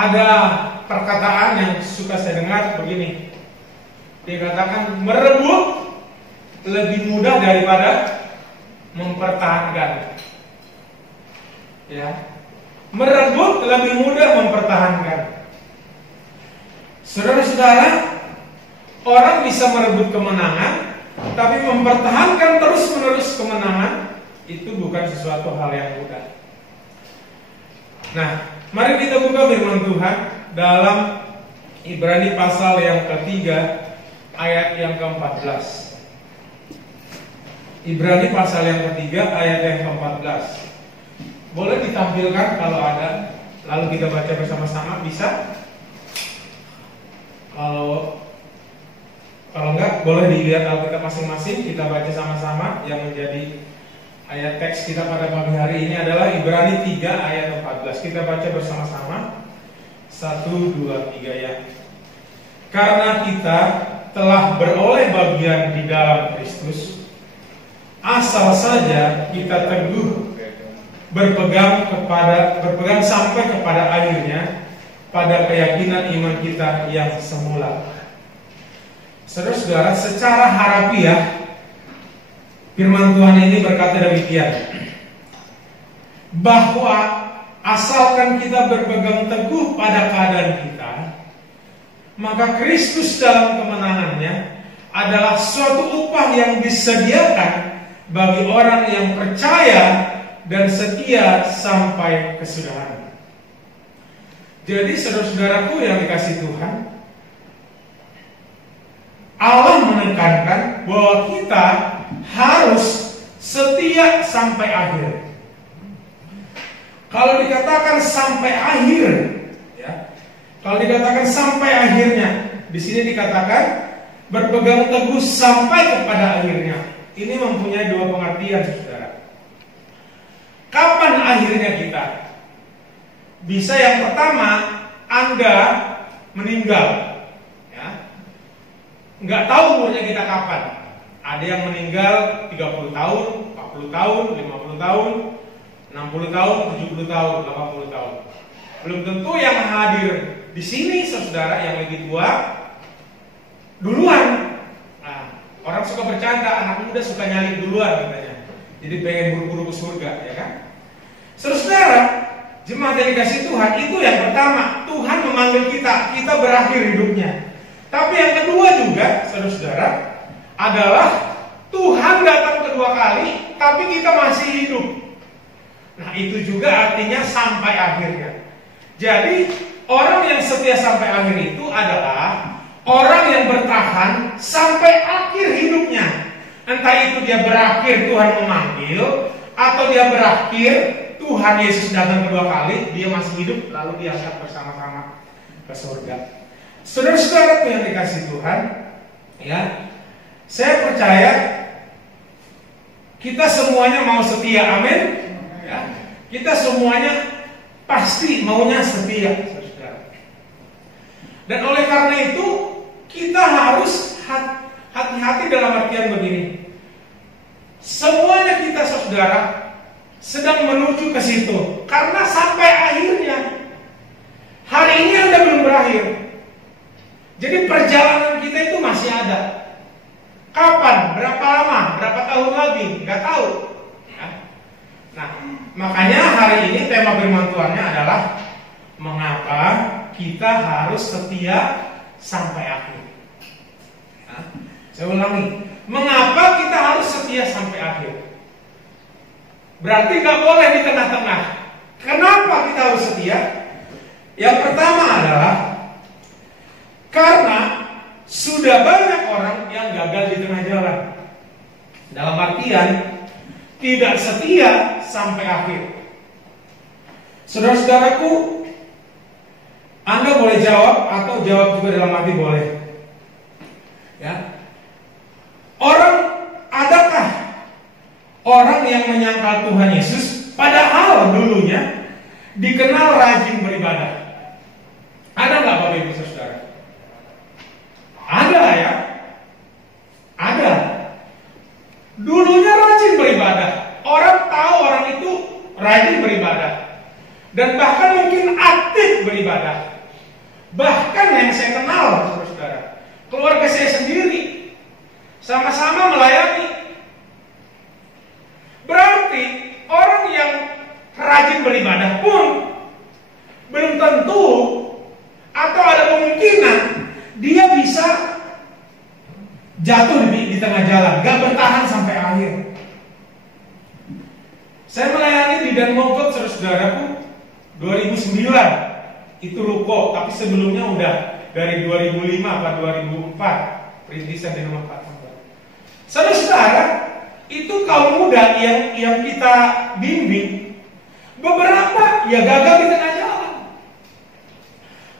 Ada perkataan yang suka saya dengar begini. Dikatakan merebut lebih mudah daripada mempertahankan. Ya. Merebut lebih mudah mempertahankan. Saudara-saudara, orang bisa merebut kemenangan, tapi mempertahankan terus-menerus kemenangan itu bukan sesuatu hal yang mudah. Nah, mari kita buka firman Tuhan dalam Ibrani pasal yang ketiga ayat yang ke-14. Ibrani pasal yang ketiga ayat yang ke-14. Boleh ditampilkan kalau ada, lalu kita baca bersama-sama, bisa? Kalau enggak, boleh dilihat Alkitab masing-masing, kita baca sama-sama. Yang menjadi ayat teks kita pada pagi hari ini adalah Ibrani 3 ayat 14. Kita baca bersama-sama. 1, 2, 3 ya. Karena kita telah beroleh bagian di dalam Kristus, asal saja kita teguh berpegang sampai kepada akhirnya pada keyakinan iman kita yang semula. Saudara-saudara, secara harafiah firman Tuhan ini berkata demikian, bahwa asalkan kita berpegang teguh pada keadaan kita, maka Kristus dalam kemenangannya adalah suatu upah yang disediakan bagi orang yang percaya dan setia sampai kesudahan. Jadi saudara-saudaraku yang dikasihi Tuhan, Allah menekankan bahwa kita harus setia sampai akhir. Kalau dikatakan sampai akhir, ya, kalau dikatakan sampai akhirnya, di sini dikatakan berpegang teguh sampai kepada akhirnya. Ini mempunyai dua pengertian, saudara. Kapan akhirnya kita? Bisa yang pertama, Anda meninggal, ya. Nggak tahu umurnya kita kapan. Ada yang meninggal 30 tahun, 40 tahun, 50 tahun, 60 tahun, 70 tahun, 80 tahun. Belum tentu yang hadir di sini, saudara, yang lebih tua duluan. Nah, orang suka bercanda, anak muda suka nyalip duluan katanya. Jadi pengen buru-buru ke surga, ya kan? Saudara, jemaat yang dikasih Tuhan, itu yang pertama, Tuhan memanggil kita berakhir hidupnya. Tapi yang kedua juga, saudara-saudara, adalah Tuhan datang kedua kali, tapi kita masih hidup. Nah, itu juga artinya sampai akhirnya. Jadi, orang yang setia sampai akhir itu adalah orang yang bertahan sampai akhir hidupnya. Entah itu dia berakhir Tuhan memanggil, atau dia berakhir Tuhan Yesus datang kedua kali, dia masih hidup, lalu diangkat bersama-sama ke surga. Saudara-saudara yang dikasih Tuhan, ya, saya percaya kita semuanya mau setia, amin. Ya, kita semuanya pasti maunya setia, saudara. Dan oleh karena itu kita harus hati-hati dalam artian begini. Semuanya kita, saudara, sedang menuju ke situ, karena sampai akhirnya hari ini Anda belum berakhir. Jadi perjalanan kita itu masih ada. Kapan? Berapa lama? Berapa tahun lagi? Gak tahu. Ya. Nah, makanya hari ini tema firman Tuhannya adalah mengapa kita harus setia sampai akhir. Ya. Saya ulangi, mengapa kita harus setia sampai akhir? Berarti gak boleh di tengah-tengah. Kenapa kita harus setia? Yang pertama adalah karena sudah banyak orang yang gagal di tengah jalan. Dalam artian tidak setia sampai akhir. Saudara-saudaraku, Anda boleh jawab atau jawab juga dalam hati boleh. Ya. Adakah orang yang menyangkal Tuhan Yesus padahal dulunya dikenal rajin beribadah? Ada nggak Bapak Ibu Saudara? Ada ya, ada. Dulunya rajin beribadah, orang tahu orang itu rajin beribadah, dan bahkan mungkin aktif beribadah. sama-sama melayani. Berarti orang yang rajin beribadah pun belum tentu atau ada kemungkinan dia bisa jatuh di tengah jalan, gak bertahan sampai akhir. Saya melayani di Dan Mogot, saudaraku, 2009 itu ruko, tapi sebelumnya udah dari 2005 atau 2004 perintisan di rumah Pak. Saudara-saudara, itu kaum muda yang kita bimbing, beberapa ya gagal di tengah jalan.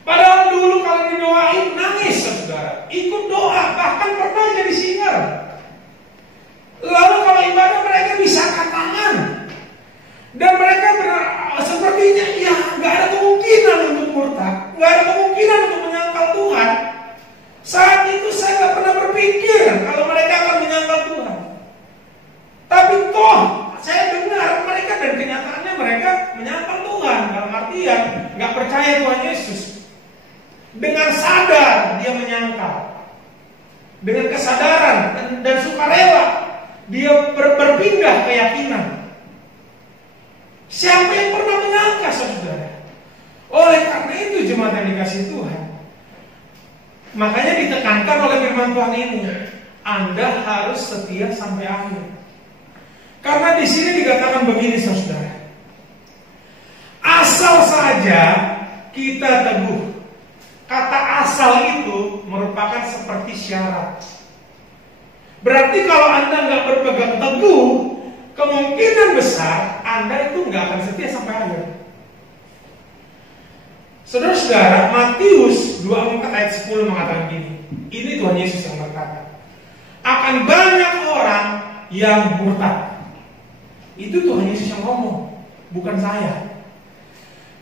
Padahal dulu kalau didoain nangis, saudara, ikut doa, bahkan pernah jadi singer. Lalu kalau ibadah mereka bisa angkat tangan, dan mereka sepertinya ya nggak ada kemungkinan untuk murtad, nggak ada kemungkinan untuk menyangkal Tuhan. Saat itu saya nggak pernah berpikir kalau mereka akan menyangkal Tuhan. Tapi toh saya dengar mereka dan kenyataannya mereka menyangkal Tuhan, dalam artian nggak percaya Tuhan Yesus. Dengan sadar dia menyangkal, dengan kesadaran dan sukarela dia berpindah keyakinan. Siapa yang pernah menyangka, saudara? Oleh karena itu jemaat yang dikasih Tuhan, makanya ditekankan oleh firman Tuhan ini, Anda harus setia sampai akhir. Karena di sini dikatakan begini, saudara, asal saja kita teguh. Kata asal itu merupakan seperti syarat. Berarti kalau Anda nggak berpegang teguh, kemungkinan besar Anda itu nggak akan setia sampai akhir. Saudara-saudara, Matius 24 ayat 10 mengatakan gini. Ini Tuhan Yesus yang berkata, akan banyak orang yang murtad. Itu Tuhan Yesus yang ngomong, bukan saya.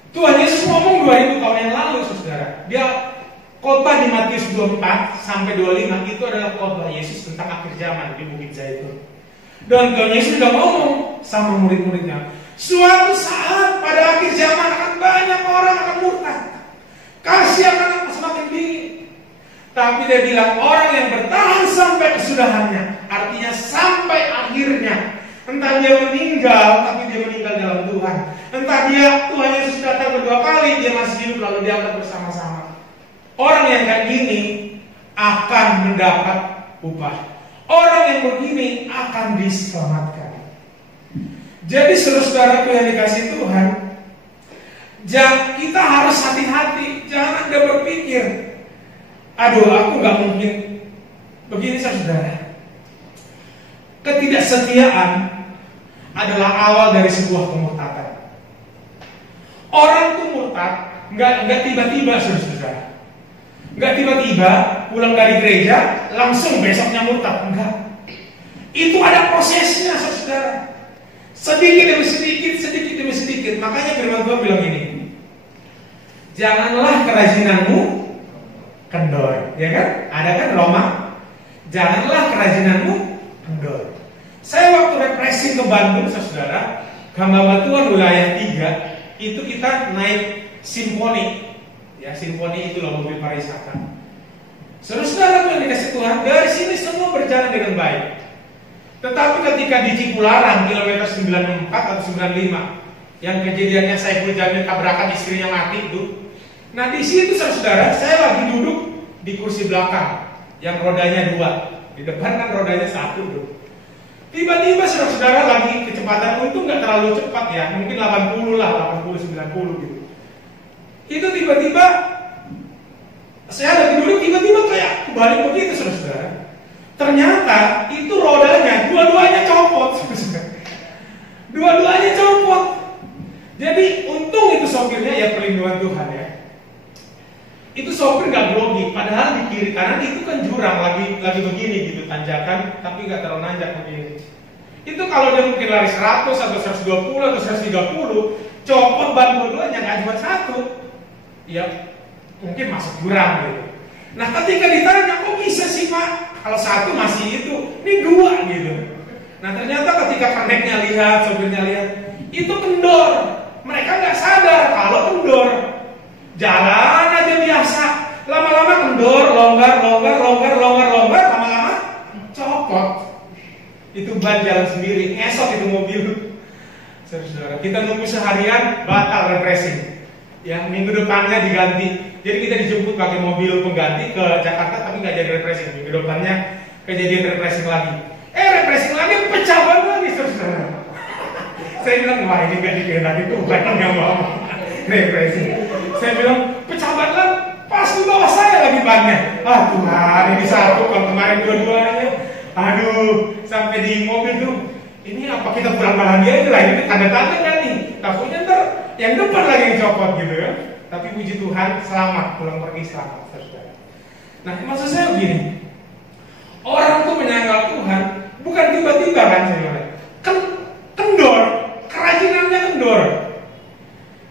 Tuhan Yesus ngomong 2000 tahun yang lalu, saudara. Dia khotbah di Matius 24 sampai 25 itu adalah khotbah Yesus tentang akhir zaman di Bukit Zaitun. Dan Tuhan Yesus sudah ngomong sama murid-muridnya, suatu saat pada akhir zaman akan banyak orang akan murtad, kasih akan semakin dingin. Tapi dia bilang orang yang bertahan sampai kesudahannya, artinya sampai akhirnya. Entah dia meninggal, tapi dia meninggal dalam Tuhan. Entah dia Tuhan Yesus datang kedua kali, dia masih hidup lalu diangkat bersama-sama. Orang yang kayak gini akan mendapat upah. Orang yang begini akan diselamatkan. Jadi saudara-saudaraku yang dikasih Tuhan, kita harus hati-hati. Jangan Anda berpikir, aduh aku gak mungkin. Begini saudara, ketidaksetiaan adalah awal dari sebuah kemurtadan. Orang itu murtad nggak tiba-tiba, saudara. Nggak tiba-tiba pulang dari gereja langsung besoknya murtad, enggak. Itu ada prosesnya, saudara. Sedikit demi sedikit. Makanya firman Tuhan bilang ini, janganlah kerajinanmu kendor, ya kan? Ada kan Roma? Janganlah kerajinanmu kendor. Saya waktu refreshing ke Bandung, saudara, Hamba Batuan wilayah 3, itu kita naik Simponi. Ya, Simponi itu loh mobil pariwisata. Saudara-saudara yang dikasih Tuhan, dari sini semua berjalan dengan baik. Tetapi ketika di Cipularang, kilometer 94 atau 95, yang kejadiannya Saiful Jamil tabrakan istrinya mati itu. Nah di situ saudara, saya lagi duduk di kursi belakang, yang rodanya 2. Di depan kan rodanya 1 tuh. Tiba-tiba saudara-saudara lagi kecepatan itu nggak terlalu cepat ya, mungkin 80 lah, 80-90 gitu. Itu tiba-tiba saya lagi duduk, tiba-tiba kayak kebalik begitu saudara-saudara. Ternyata itu rodanya dua-duanya copot, dua-duanya copot. Jadi untung itu sopirnya ya perlindungan Tuhan ya. Itu sopir nggak grogi, padahal di kiri kanan itu kan jurang lagi begini gitu tanjakan, tapi nggak terlalu nanjak begini. Itu kalau dia mungkin lari 100 atau 120 atau 130, copot ban dua-duanya nggak cuma 1, ya mungkin masuk jurang gitu. Nah ketika ditanya kok bisa sih Pak, kalau 1 masih itu, ini 2 gitu. Nah ternyata ketika koneknya lihat, sopirnya lihat, itu kendor. Mereka nggak sadar kalau kendor. Jalan aja biasa, lama-lama kendor, longgar, lama-lama copot. copot, itu ban jalan sendiri, ngesot itu mobil. Saudara, kita nunggu seharian, batal refreshing. Ya, minggu depannya diganti. Jadi kita dijemput pakai mobil pengganti ke Jakarta, tapi nggak jadi refreshing. Minggu depannya kejadian refreshing lagi. Refreshing lagi, pecah ban lagi, saudara. Saya bilang, wah ini nggak dikehendaki Tuhan, nggak mau refreshing. Saya bilang, pecah ban lagi, pas di bawah saya lagi bannya. Ah Tuhan, ini satu, kalau kemarin dua-duanya. Aduh, sampai di mobil tuh, ini apa kita kurang bahagia itu lah, ini tanda-tanda kan nih. Takutnya ntar yang depan lagi yang copot gitu ya. Tapi puji Tuhan, selamat, pulang pergi selamat, saudara. Nah, maksud saya begini, orang tuh menyangkal Tuhan bukan tiba-tiba kan, saudara. Kendor, kerajinannya kendor.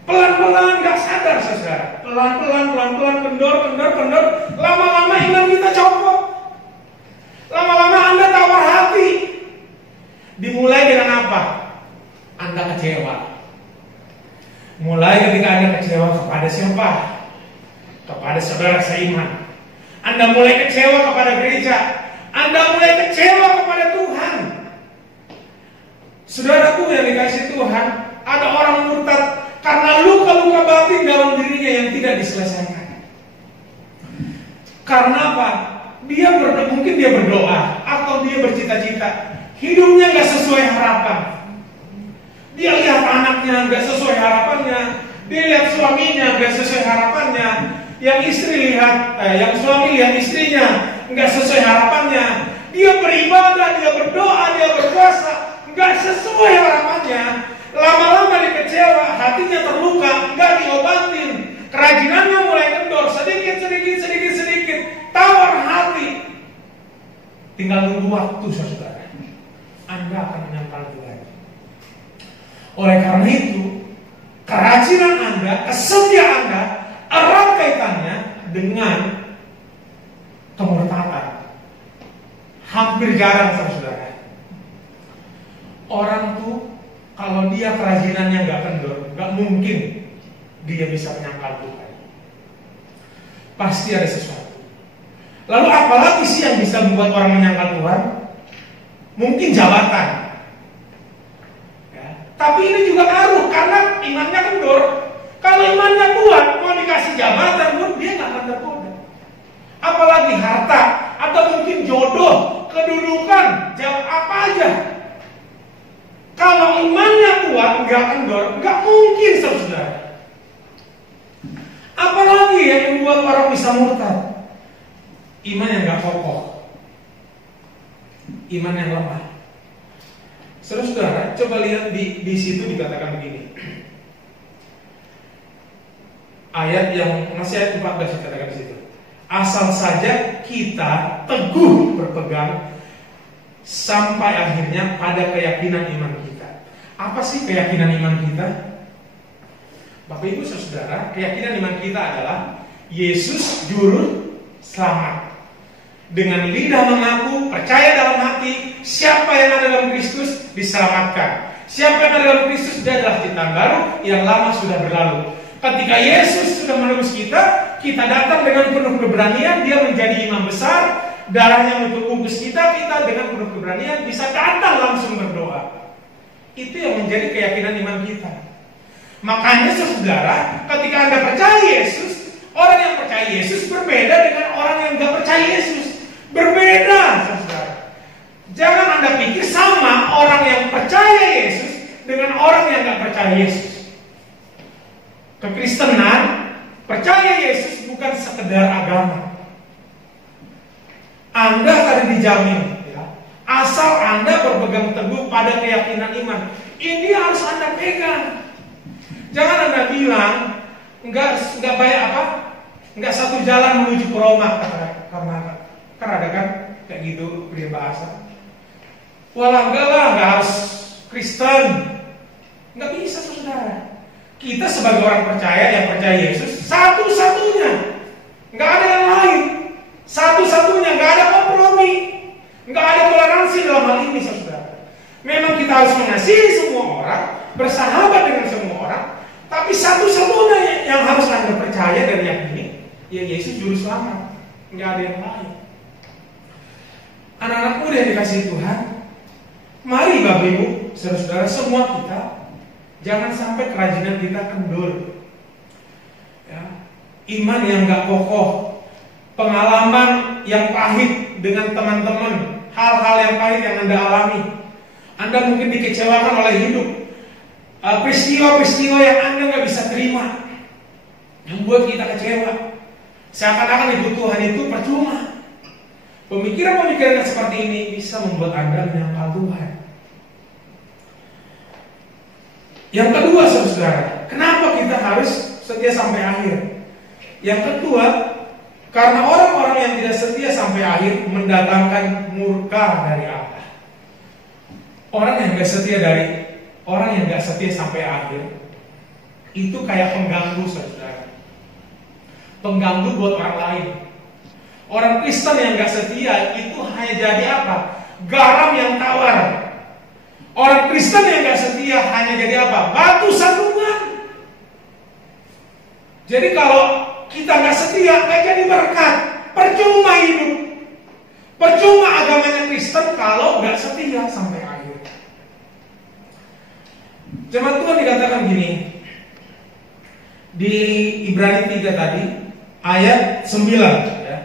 Pelan-pelan gak sadar, saudara. Pelan-pelan, kendor. Lama-lama iman kita copot. Lama-lama Anda tawar hati. Dimulai dengan apa? Anda kecewa. Mulai ketika Anda kecewa kepada siapa? Kepada saudara seiman. Anda mulai kecewa kepada gereja. Anda mulai kecewa kepada Tuhan. Saudaraku yang dikasihi Tuhan, ada orang murtad karena luka-luka batin dalam dirinya yang tidak diselesaikan. Karena apa? Mungkin dia berdoa atau dia bercita-cita, hidupnya nggak sesuai harapan. Dia lihat anaknya nggak sesuai harapannya, dia lihat suaminya nggak sesuai harapannya, yang suami lihat istrinya nggak sesuai harapannya. Dia beribadah, dia berdoa, dia berpuasa, nggak sesuai harapannya. Lama-lama dia kecewa, hatinya terluka, nggak diobatin, kerajinannya mulai kendor, sedikit, tawar hati. Tinggal nunggu waktu, saudara. Anda akan menyangkal Tuhan. Oleh karena itu, kerajinan Anda, kesetiaan Anda erat kaitannya dengan kemurtadan. Hampir jarang, saudara. Orang tuh kalau dia kerajinannya nggak kendor, nggak mungkin dia bisa menyangkal Tuhan. Pasti ada sesuatu. Lalu apalagi sih yang bisa membuat orang menyangkal Tuhan? Mungkin jabatan. Ya. Tapi ini juga ngaruh karena imannya kendor. Kalau imannya kuat, mau dikasih jabatan pun dia nggak akan tergoda. Apalagi harta atau mungkin jodoh, kedudukan, jawab apa aja. Kalau imannya kuat, nggak kendor, nggak mungkin, saudara. Apalagi yang membuat orang bisa murtad? Iman yang nggak kokoh, iman yang lemah. Saudara, coba lihat di situ dikatakan begini. Ayat yang masih ayat 14 dikatakan di situ. Asal saja kita teguh berpegang sampai akhirnya pada keyakinan iman kita. Apa sih keyakinan iman kita? Bapak Ibu Saudara, keyakinan iman kita adalah Yesus juru selamat. Dengan lidah mengaku, percaya dalam hati, siapa yang ada dalam Kristus diselamatkan. Siapa yang ada dalam Kristus, dia adalah ciptaan baru, yang lama sudah berlalu. Ketika Yesus sudah menebus kita, kita datang dengan penuh keberanian, dia menjadi imam besar, darahnya untuk bungkus kita dengan penuh keberanian bisa datang langsung berdoa. Itu yang menjadi keyakinan iman kita. Makanya saudara, ketika Anda percaya Yesus, orang yang percaya Yesus berbeda dengan orang yang nggak percaya Yesus. Berbeda, saudara. Jangan Anda pikir sama orang yang percaya Yesus dengan orang yang nggak percaya Yesus. Kekristenan, percaya Yesus bukan sekedar agama. Anda akan dijamin, ya, asal Anda berpegang teguh pada keyakinan iman. Ini harus Anda pegang. Jangan Anda bilang enggak banyak apa, enggak satu jalan menuju ke Roma, karena ada kan kayak gitu bahasa. Walah enggak harus Kristen. Enggak bisa, saudara. Kita sebagai orang percaya yang percaya Yesus satu-satunya, enggak ada yang lain. Satu-satunya, enggak ada kompromi, enggak ada toleransi dalam hal ini, saudara. Memang kita harus mengasihi semua orang, bersahabat dengan semua orang, tapi satu-satunya yang harus Anda percaya dan yakini, ya Yesus juru selamat, enggak ada yang lain. Anak-anak muda yang dikasihi Tuhan, mari Bapak Ibu, saudara-saudara, semua kita jangan sampai kerajinan kita kendor. Ya, iman yang gak kokoh, pengalaman yang pahit dengan teman-teman, hal-hal yang pahit yang Anda alami. Anda mungkin dikecewakan oleh hidup, peristiwa-peristiwa yang Anda gak bisa terima, yang buat kita kecewa. Seakan-akan hidup Tuhan itu percuma. Pemikiran-pemikiran yang seperti ini bisa membuat Anda menyangkal Tuhan. Yang kedua, saudara, kenapa kita harus setia sampai akhir? Yang kedua, karena orang-orang yang tidak setia sampai akhir mendatangkan murka dari Allah. Orang yang gak setia sampai akhir itu kayak pengganggu, saudara. Pengganggu buat orang lain. Orang Kristen yang gak setia itu hanya jadi apa? Garam yang tawar. Orang Kristen yang gak setia hanya jadi apa? Batu sandungan. Jadi kalau kita gak setia, gak jadi berkat. Percuma hidup. Percuma agamanya Kristen kalau gak setia sampai akhir. Jemaat Tuhan dikatakan gini, di Ibrani 3 tadi, ayat 9, ya.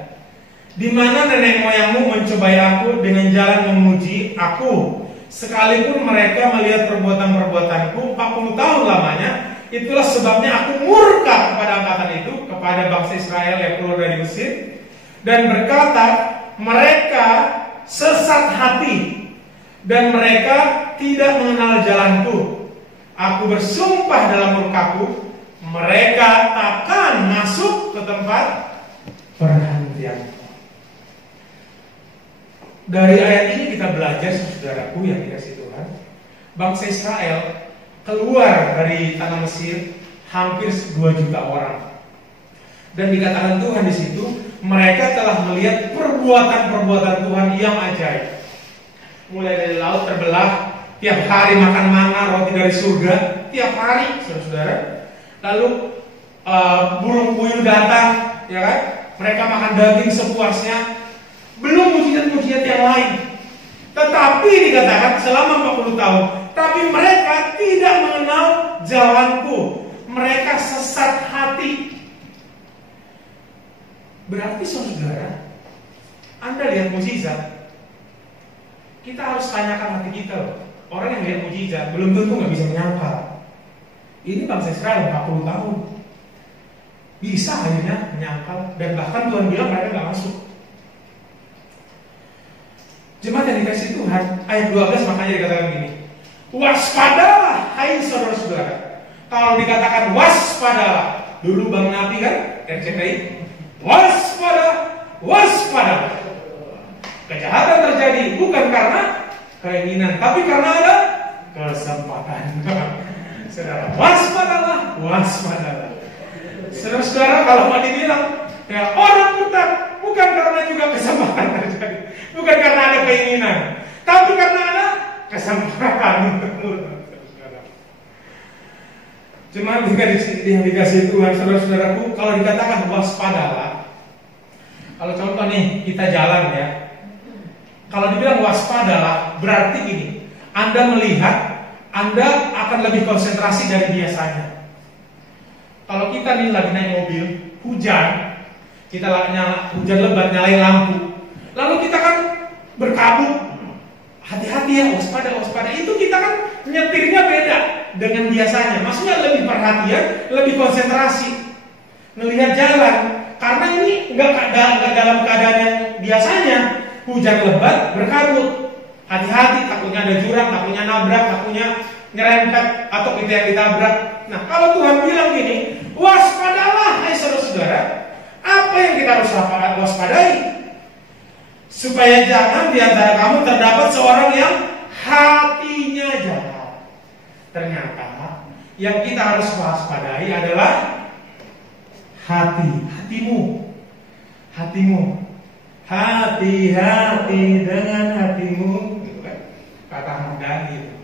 Di mana nenek moyangmu mencobai aku dengan jalan memuji aku, sekalipun mereka melihat perbuatan-perbuatanku 40 tahun lamanya. Itulah sebabnya aku murka kepada angkatan itu, kepada bangsa Israel yang keluar dari Mesir, dan berkata, mereka sesat hati dan mereka tidak mengenal jalanku. Aku bersumpah dalam murkaku, mereka takkan masuk ke tempat perhentian. Dari ayat ini kita belajar, saudaraku yang dikasihi Tuhan, bangsa Israel keluar dari tanah Mesir hampir 2 juta orang. Dan dikatakan Tuhan di situ, mereka telah melihat perbuatan-perbuatan Tuhan yang ajaib. Mulai dari laut terbelah, tiap hari makan mana, roti dari surga, tiap hari, saudara-saudara. Lalu burung puyuh datang, ya kan? Mereka makan daging sepuasnya. Belum mujizat-mujizat yang lain. Tetapi dikatakan selama 40 tahun, tapi mereka tidak mengenal jalanku. Mereka sesat hati. Berarti saudara, Anda lihat mujizat, kita harus tanyakan hati kita loh. Orang yang lihat mujizat belum tentu nggak bisa menyangkal. Ini bangsa Israel 40 tahun bisa akhirnya menyangkal, dan bahkan Tuhan bilang mereka nggak masuk. Jemaat yang dikasihi Tuhan, ayat 12 makanya dikatakan gini, waspadalah hai saudara-saudara. Kalau dikatakan waspadalah, dulu Bang Nabi kan, RCTI, waspada. Kejahatan terjadi bukan karena keinginan, tapi karena ada kesempatan. Saudara, waspadalah. Saudara-saudara, kalau mau dibilang ya orang murtad bukan karena juga kesempatan terjadi, bukan karena ada keinginan, tapi karena ada kesempatan untuk murtad. Cuma yang dikasih Tuhan, saudara-saudaraku, kalau dikatakan waspadalah, kalau contoh nih kita jalan ya, kalau dibilang waspadalah berarti gini, Anda melihat, Anda akan lebih konsentrasi dari biasanya. Kalau kita nih lagi naik mobil, hujan, kita hujan lebat, nyalain lampu, lalu kita kan berkabut, hati-hati ya, waspada. Itu kita kan nyetirnya beda dengan biasanya. Maksudnya lebih perhatian, lebih konsentrasi, melihat jalan. Karena ini nggak dalam keadaan yang biasanya, hujan lebat, berkabut. Hati-hati, takutnya ada jurang, takutnya nabrak, takutnya nyerempet, atau kita yang ditabrak. Nah, kalau Tuhan bilang gini, waspadalah, hai saudara-saudara. Apa yang kita harus waspadai? Supaya jangan di antara kamu terdapat seorang yang hatinya jahat. Ternyata yang kita harus waspadai adalah hatimu. Hati-hati dengan hatimu, gitu kan? Kata Mardani.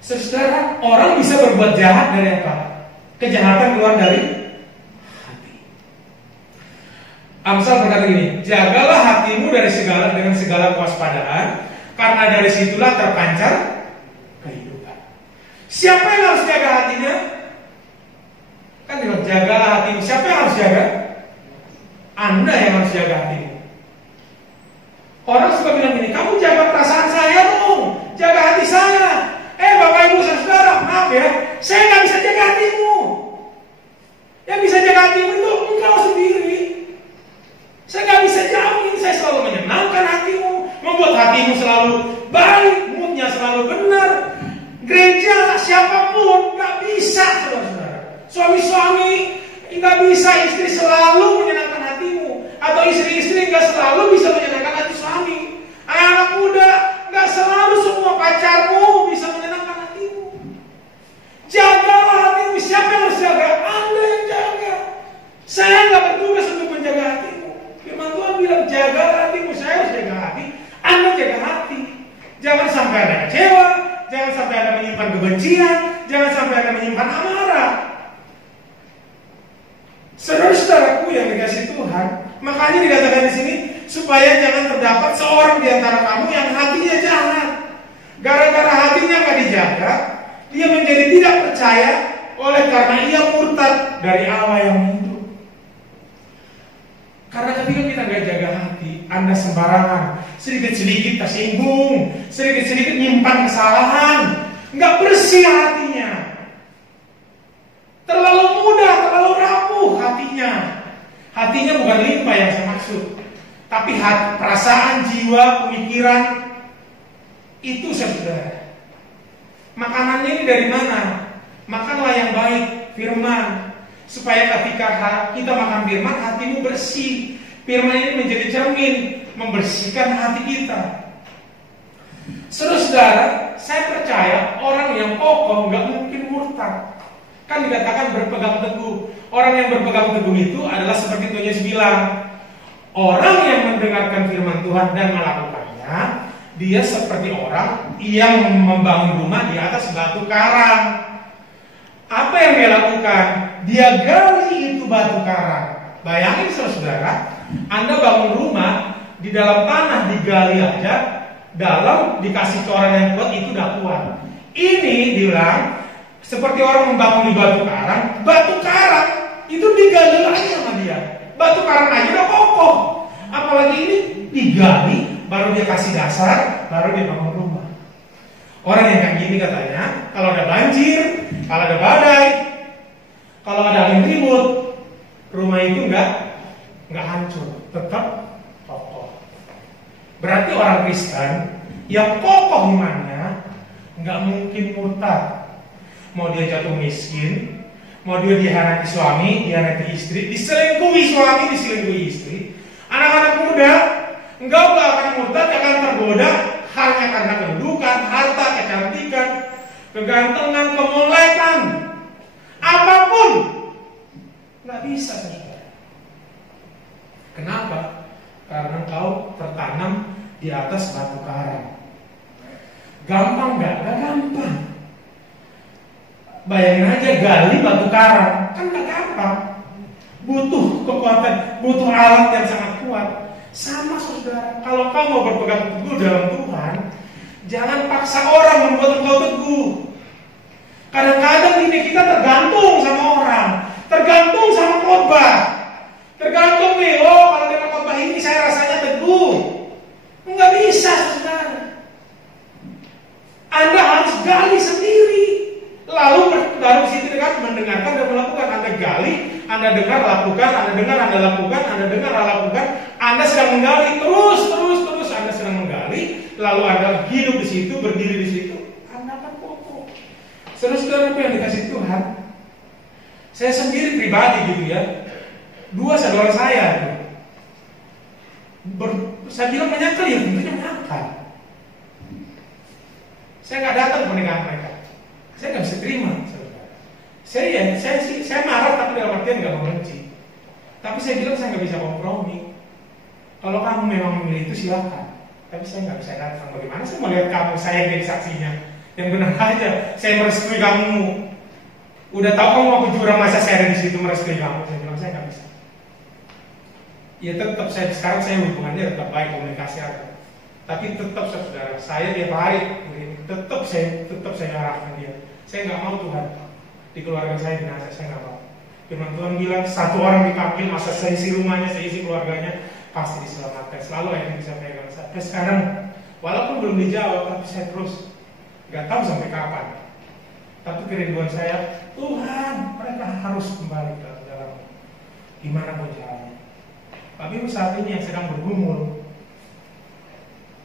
Saudara, orang bisa berbuat jahat dari apa? Kejahatan keluar dari hati. Amsal berkata gini, jagalah hatimu dengan segala kewaspadaan, karena dari situlah terpancar kehidupan. Siapa yang harus jaga hatinya? Kan bilang jagalah hatimu. Siapa yang harus jaga? Anda yang harus jaga hatimu. Orang suka bilang gini, kamu jaga perasaan saya dong, jaga hati saya. Bapak ibu saudara, maaf ya, saya nggak bisa jaga hatimu. Yang bisa jaga hatimu itu engkau sendiri. Saya nggak bisa jamin. Saya selalu menyenangkan hatimu, membuat hatimu selalu baik, moodnya selalu benar. Gereja siapapun nggak bisa, saudara-saudara. Suami-suami nggak bisa, istri selalu menyenangkan hatimu, atau istri-istri nggak selalu bisa menyenangkan hati suami. Anak muda nggak selalu semua pacarmu bisa menyenangkan hatimu. Jagalah hatimu. Siapa yang harus jaga? Anda yang jaga. Saya nggak bertugas untuk menjaga hatimu. Firman Tuhan bilang jagalah hatimu. Saya harus jaga hati. Anda jaga hati. Jangan sampai ada kecewa. Jangan sampai Anda menyimpan kebencian. Jangan sampai Anda menyimpan amarah. Saudara-saudaraku yang dikasih Tuhan, makanya dikatakan di sini supaya jangan terdapat seorang di antara kamu yang hatinya jahat. Gara-gara hatinya nggak dijaga, dia menjadi tidak percaya oleh karena ia murtad dari Allah yang hidup. Karena ketika kita nggak jaga hati, Anda sembarangan, sedikit-sedikit tersinggung, sedikit-sedikit nyimpan kesalahan, nggak bersih hatinya. Terlalu mudah, terlalu rapuh hatinya. Hatinya bukan limpa yang saya maksud, tapi perasaan, jiwa, pemikiran itu saudara. Makanannya ini dari mana? Makanlah yang baik, firman, supaya ketika kita makan firman, hatimu bersih. Firman ini menjadi cermin, membersihkan hati kita. Saudara, saya percaya orang yang kokoh nggak mungkin murtad. Kan dikatakan berpegang teguh. Orang yang berpegang teguh itu adalah seperti Tuhan Yesus bilang, orang yang mendengarkan firman Tuhan dan melakukannya, dia seperti orang yang membangun rumah di atas batu karang. Apa yang dia lakukan? Dia gali itu batu karang. Bayangin saudara, Anda bangun rumah di dalam tanah digali aja, dalam dikasih ke orang yang kuat itu udah kuat. Ini dibilang seperti orang membangun di batu karang. Batu karang itu digali lagi sama dia. Batu karang aja udah kokoh, apalagi ini digali, baru dia kasih dasar, baru dia bangun rumah. Orang yang kayak gini katanya, kalau ada banjir, kalau ada badai, kalau ada angin ribut, rumah itu nggak hancur, tetap kokoh. Berarti orang Kristen yang kokoh imannya nggak mungkin murtad. Mau dia jatuh miskin, mau dia dihianati suami, dihianati istri, diselingkuhi suami, diselingkuhi istri. Anak-anak muda, engkau gak akan murtad, akan tergoda hanya karena kedudukan, harta, kecantikan, kegantengan, kemolekan, apapun nggak bisa, saudara. Kenapa? Karena engkau tertanam di atas batu karang. Gampang nggak? Nggak gampang. Bayangin aja gali batu karang, kan gak gampang. Butuh kekuatan, butuh alat yang sangat kuat. Sama saudara, kalau kamu mau berpegang teguh dalam Tuhan, jangan paksa orang membuat engkau teguh. Kadang-kadang ini kita tergantung sama orang, tergantung sama khotbah, tergantung nih, kalau dengan khotbah ini saya rasanya teguh. Enggak bisa saudara. Anda harus gali sendiri. Lalu baru situ kan mendengarkan dan melakukan. Anda gali, Anda dengar, lakukan, Anda dengar, Anda lakukan, Anda dengar, lakukan. Anda sedang menggali, terus Anda sedang menggali. Lalu Anda hidup di situ, berdiri di situ. Anda akan kokoh. Saudara-saudara yang dikasih Tuhan, saya sendiri pribadi gitu ya. 2 saudara saya, saya bilang menyangkal ya, tentunya menyangkal. Saya nggak datang pernikahan mereka. Saya nggak bisa terima, saudara. Saya marah tapi dalam artian nggak membenci. Tapi saya bilang saya nggak bisa kompromi. Kalau kamu memang memilih itu silakan. Tapi saya nggak bisa datang. Bagaimana saya melihat kamu? Saya jadi saksinya. Yang benar aja. Saya merestui kamu. Udah tahu kamu mau ke jurang, masa saya ada di situ merestui kamu? Saya bilang saya nggak bisa. Ya tetap sekarang saya hubungannya tetap baik, komunikasi ada. Tapi tetap saudara, saya tiap hari tetap saya arahkan dia. Saya nggak mau Tuhan di keluarga saya binasa, saya nggak mau. Firman Tuhan bilang satu orang dipanggil, masa saya isi rumahnya, saya isi keluarganya, pasti diselamatkan. Selalu ayat bisa pegang. Sampai sekarang, walaupun belum dijawab, tapi saya terus nggak tahu sampai kapan. Tapi kerinduan saya, Tuhan, mereka harus kembali ke dalam gimana pun jalannya. Tapi saat ini yang sedang bergumul,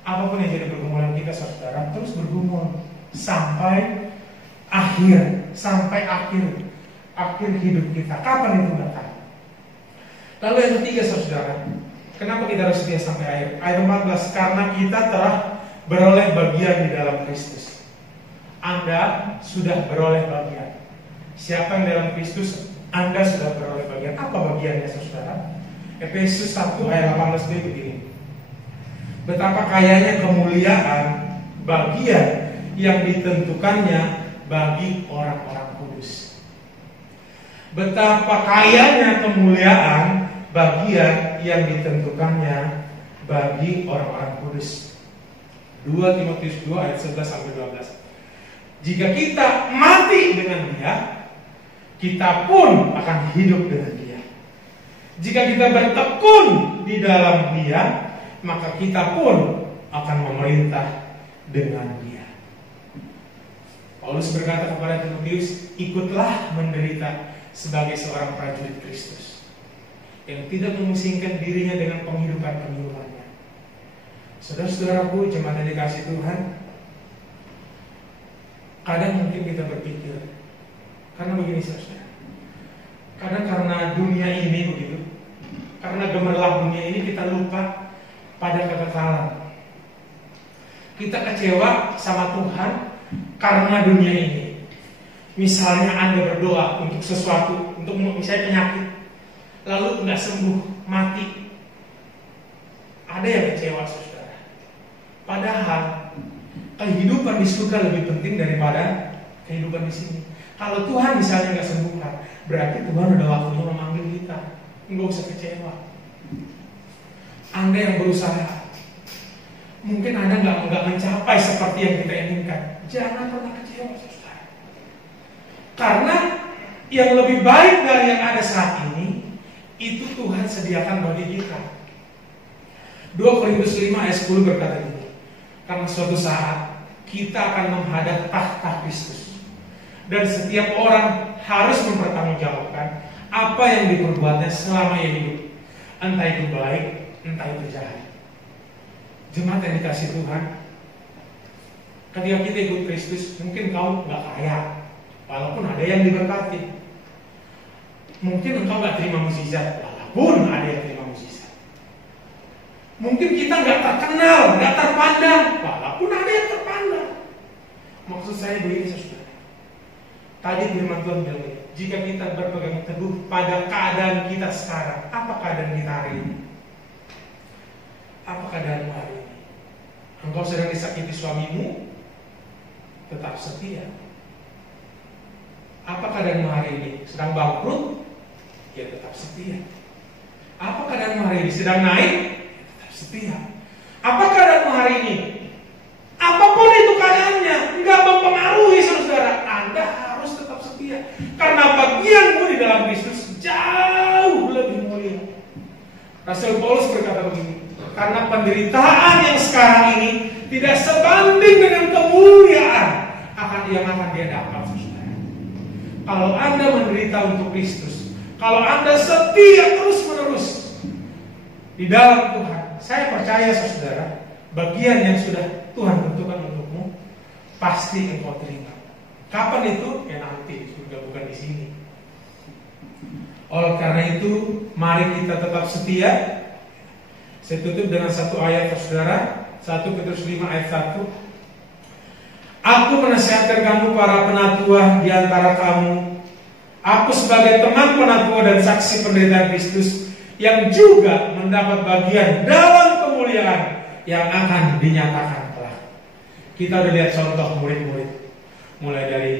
apapun yang jadi pergumulan kita saudara, terus bergumul sampai akhir hidup kita. Kapan itu datang? Lalu yang ketiga saudara, kenapa kita harus setia sampai akhir? Ayat 14, karena kita telah beroleh bagian di dalam Kristus. Anda sudah beroleh bagian. Siapa yang dalam Kristus, Anda sudah beroleh bagian. Apa bagiannya saudara? Efesus 1 ayat 18b begini. Betapa kayanya kemuliaan bagian yang ditentukannya bagi orang-orang kudus. Betapa kayanya kemuliaan bagian yang ditentukannya bagi orang-orang kudus. 2 Timotius 2 ayat 11 sampai 12. Jika kita mati dengan Dia, kita pun akan hidup dengan Dia. Jika kita bertekun di dalam Dia, maka kita pun akan memerintah dengan Dia. Paulus berkata kepada Timotius, ikutlah menderita sebagai seorang prajurit Kristus yang tidak memusingkan dirinya dengan penghidupan-penghidupannya. Saudara-saudaraku, jemaat yang dikasihi Tuhan, kadang mungkin kita berpikir, karena begini saudara, kadang karena dunia ini begitu, karena gemerlap dunia ini kita lupa pada kekekalan. Kita kecewa sama Tuhan karena dunia ini. Misalnya Anda berdoa untuk sesuatu, untuk misalnya penyakit, lalu nggak sembuh, mati. Ada yang kecewa saudara. Padahal kehidupan di surga lebih penting daripada kehidupan di sini. Kalau Tuhan misalnya nggak sembuhkan, berarti Tuhan udah waktunya memanggil kita. Nggak usah kecewa. Anda yang berusaha, mungkin Anda nggak mencapai seperti yang kita inginkan. Jangan pernah kecewa, saudara. Karena yang lebih baik dari yang ada saat ini, itu Tuhan sediakan bagi kita. 2 Korintus 5 ayat 10 berkata ini, karena suatu saat kita akan menghadap tahta Kristus. Dan setiap orang harus mempertanggungjawabkan apa yang diperbuatnya selama ia hidup. Entah itu baik, entah itu jahat. Jemaat yang dikasih Tuhan, ketika kita ikut Kristus, mungkin kau nggak kaya, walaupun ada yang diberkati. Mungkin engkau nggak terima mukjizat, walaupun ada yang terima mukjizat. Mungkin kita nggak terkenal, nggak terpandang, walaupun ada yang terpandang. Maksud saya begini saudara. Tadi firman Tuhan bilang, jika kita berpegang teguh pada keadaan kita sekarang, apa keadaan kita hari ini? Apa keadaan hari ini? Engkau sedang disakiti suamimu, tetap setia. Apa keadaan hari ini? Sedang bangkrut, ya tetap setia. Apa keadaan hari ini? Sedang naik, ya tetap setia. Apa keadaan hari ini? Apapun itu keadaannya, nggak mempengaruhi saudara. Anda harus tetap setia, karena bagianmu di dalam Kristus jauh lebih mulia. Rasul Paulus berkata begini, karena penderitaan yang sekarang ini tidak sebanding dengan kemuliaan yang akan dia dapat, saudara. Kalau Anda menderita untuk Kristus, kalau Anda setia terus-menerus di dalam Tuhan, saya percaya saudara, bagian yang sudah Tuhan tentukan untukmu pasti engkau terima. Kapan itu? Ya nanti, surga bukan di sini. Oleh karena itu, mari kita tetap setia. Saya tutup dengan satu ayat saudara, 1 Petrus 5 ayat 1. Aku menasihatkan kamu para penatua di antara kamu. Aku sebagai teman penatua dan saksi penderitaan Kristus yang juga mendapat bagian dalam kemuliaan yang akan dinyatakan kelak. Kita udah lihat contoh murid-murid, mulai dari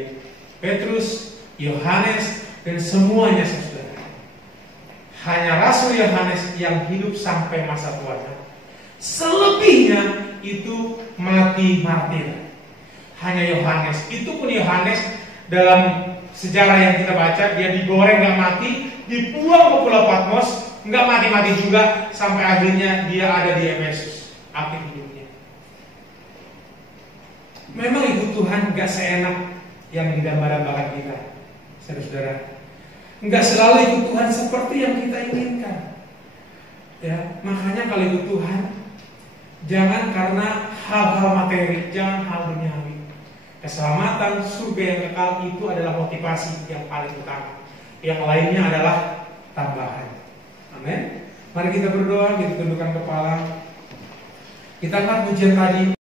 Petrus, Yohanes, dan semuanya saudara. hanya Rasul Yohanes yang hidup sampai masa tuanya. Selebihnya itu mati martir. Hanya Yohanes. Itu pun Yohanes dalam sejarah yang kita baca, dia digoreng gak mati, dibuang ke Pulau Patmos, gak mati-mati juga, sampai akhirnya dia ada di Efesus akhir hidupnya. Memang ikut Tuhan gak seenak yang digambar-gambarkan kita, saudara-saudara. Gak selalu ikut Tuhan seperti yang kita inginkan. Ya, makanya kalau ikut Tuhan, jangan karena hal-hal materi, jangan hal duniawi. Keselamatan, surga yang kekal itu adalah motivasi yang paling utama. Yang lainnya adalah tambahan. Amin. Mari kita berdoa, kita tundukkan kepala. Kita angkat pujian tadi.